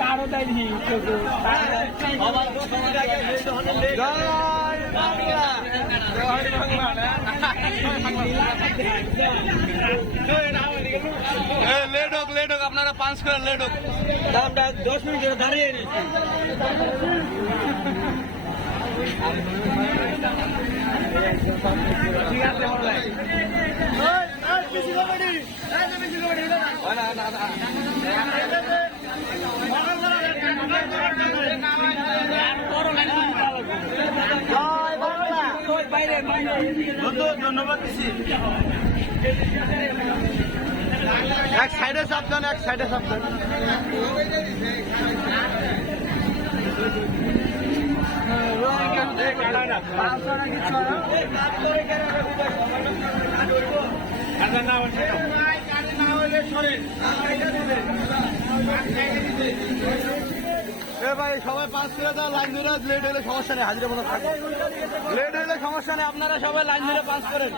তারও দেয়নি লেট হোক আপনারা 5 করেন লেট হোক 10 মিনিট দাঁড়িয়ে নিচ্ছি ঠিক আছে ধন্যবাদ এক সাইডে সাবধান এক সাইডে সাবধান ভাই সবাই 5 করে দাও লাইন ধরে লেট হলে সমস্যা নেই হাজিরা মতো থাকে লেট হলে সমস্যা নেই আপনারা সবাই লাইন ধরে 5 করেন